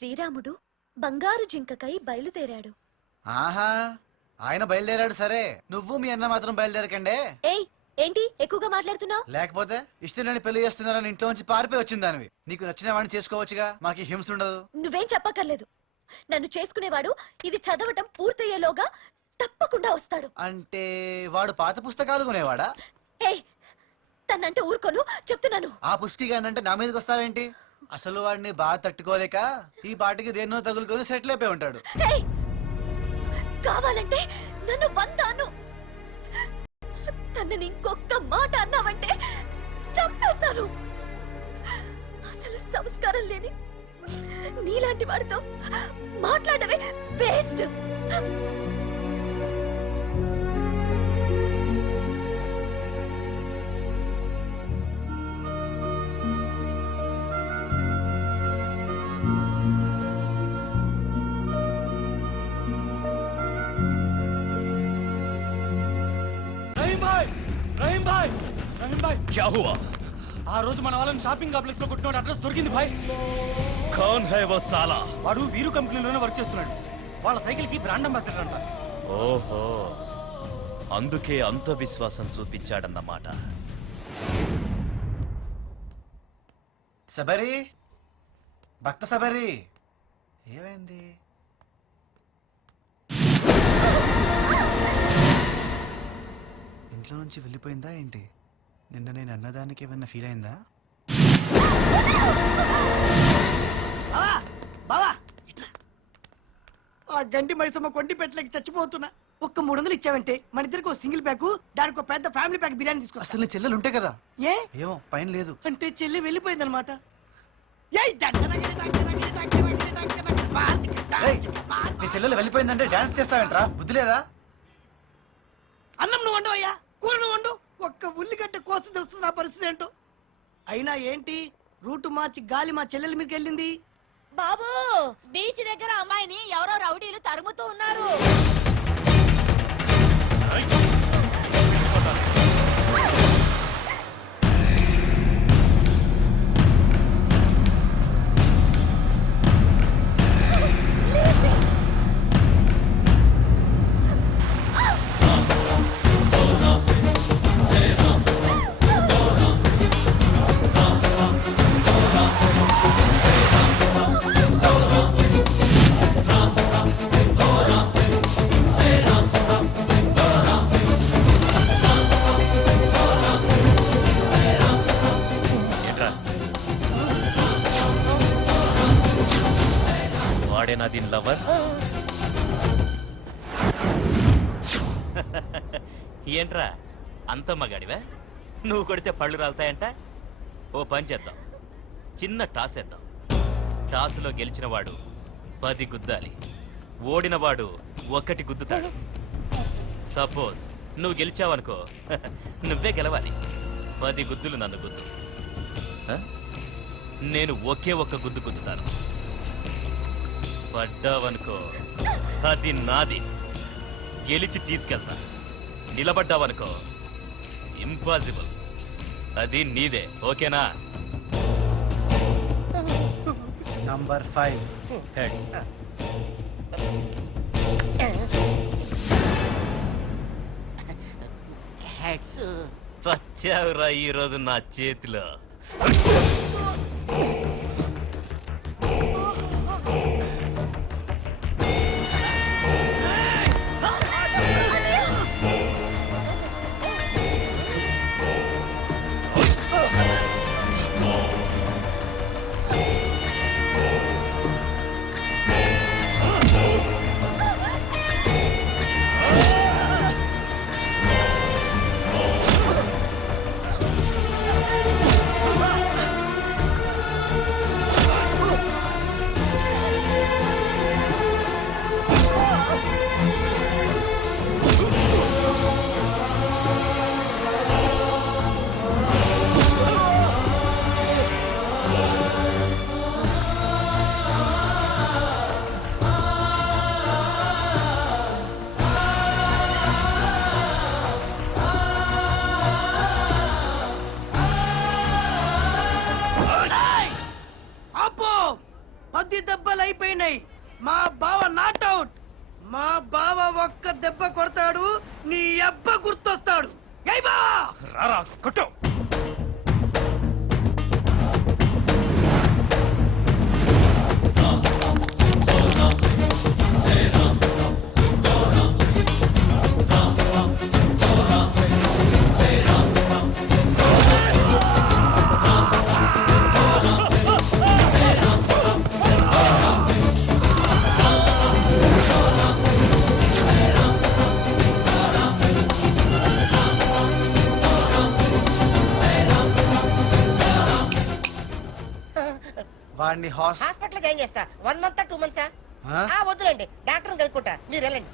శ్రీరాముడు బంగారు జింకకై బయలుదేరాడు. ఆహా, ఆయన బయలుదేరాడు సరే, నువ్వు మీ అన్న మాత్రం బయలుదేరకండే. ఏయ్, ఏంటి ఎక్కువగా మాట్లాడుతున్నావు? లేకపోతే ఇష్టం లేని పెళ్లి చేస్తున్నారని ఇంట్లో నుంచి పారిపోయి వచ్చిందానివి. నీకు నచ్చిన వాడిని చేసుకోవచ్చుగా, మాకు హింస ఉండదు. నువ్వేం చెప్పక్కర్లేదు. నన్ను చేసుకునేవాడు ఇది చదవటం పూర్తయ్యేలోగా తప్పకుండా వస్తాడు. అంటే వాడు పాత పుస్తకాలు కొనేవాడా? ఏయ్, తన్నంటే ఊరుకోను చెప్తున్నాను. ఆ పుష్టిగానంటే నా మీదకి వస్తావేంటి? అసలు వాడిని బాగా తట్టుకోలేక ఈ పాటికి దేన్నో తగులుకొని సెటిల్ అయిపోయి ఉంటాడు. ఏయ్, కావాలంటే నన్ను వందాను. తనని ఇంకొక్క మాట అన్నావంటే చంపేస్తాను. అసలు సంస్కారం లేని నీలాంటి వాడితో మాట్లాడవే వేస్ట్. क्या हुआ? ఆ రోజు మన వాళ్ళని షాపింగ్ కాంప్లెక్స్ లో కొట్టిన అడ్రస్ దొరికింది భాయ్. कौन है वो साला? వాడు వీరు కంపెనీలోనే వర్క్ చేస్తున్నాడు. వాళ్ళ సైకిల్ కి బ్రాండ్ అంబాసిడర్ అంట. ఓహో, అందుకే అంత విశ్వాసం చూపించాడన్నమాట. శబరి, భక్త శబరి, ఏమైంది? ఇంట్లో నుంచి వెళ్ళిపోయిందా ఏంటి? నిన్న నేను అన్నదానికి ఏమన్నా ఫీల్ అయిందా? బావా, ఆ గంటి మైసమ్మ కొంటి పెట్టలేక చచ్చిపోతున్నా. ఒక్క 300 ఇచ్చావంటే మన ఇద్దరికి సింగిల్ ప్యాక్, దానికి ఒక పెద్ద ఫ్యామిలీ ప్యాక్ బిర్యానీ తీసుకో. అసలు నీ చెల్లెలు ఉంటే కదా. ఏ ఏమో పైన లేదు. అంటే చెల్లి వెళ్ళిపోయిందనమాట. నీ చెల్లెలు వెళ్ళిపోయిందంటే డాన్స్ చేస్తావేంట్రా? బుద్ధి లేదా? అన్నం నువ్వు వండు అయ్యా, కూర నువ్వు వండు. ఒక్క ఉల్లిగడ్డ కోసం తెలుస్తుంది ఆ పరిస్థితి ఏంటో. అయినా ఏంటి రూటు మార్చి గాలి మా చెల్లెల మీదకి వెళ్ళింది. బాబు, బీచ్ దగ్గర అమ్మాయిని ఎవరో రౌడీలు తరుముతూ ఉన్నారు. వాడేనా దీని లవర్? ఏంట్రా అంత మగాడివా? నువ్వు కొడితే పళ్ళు రాలుతాయంట. ఓ పని చేద్దాం, చిన్న టాస్ వేద్దాం. టాసులో గెలిచిన వాడు 10 గుద్దాలి, ఓడిన వాడు 1 గుద్దుతాడు. సపోజ్ నువ్వు గెలిచావనుకో, నువ్వే గెలవాలి. 10 గుద్దులు నన్ను గుద్దు, నేను ఒకే 1 గుద్దు గుద్దుతాను. పడ్డావనుకో అది నాది, గెలిచి తీసుకెళ్తా. నిలబడ్డావనుకో ఇంపాసిబుల్, అది నీదే. ఓకేనా? Number 5 head. చచ్చావురా ఈరోజు నా చేతిలో. ఒక్క దెబ్బ కొడతాడు, నీ అబ్బ గుర్తొస్తాడు. జై బావా. రారా కొట్టు. వాడిని హాస్పిటల్ జాయిన్ చేస్తా. 1 మంత్ 2 మంత్సా? వద్దులేండి, డాక్టర్ కనుక్కుంటా, మీరు వెళ్ళండి.